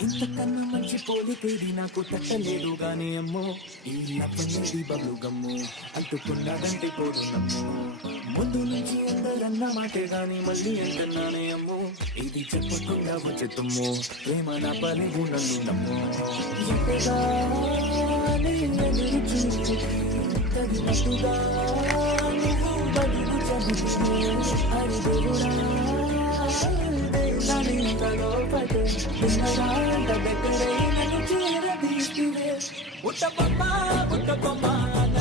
ఇంతకన్నా మంచి పోలికేది నాకు తట్టలేదు గానీ అమ్మో, ఈ లవ్వనేది బబ్లు గమ్ము అంటుకున్నదంటే పోదు నమ్ము. ముందు నుంచి అందరన్న మాటే గాని మళ్ళీ అంటున్నానే అమ్మో, ఇది చెప్పకుండా వచ్చే తుమ్ము ప్రేమ నా పలివు నన్ను నమ్ము. ఎంతగానే ఎదురు చూసి తగినట్టుగా నువ్వు బదులు చదివి అడిగేవురా బుట్ట బొమ్మ నన్ను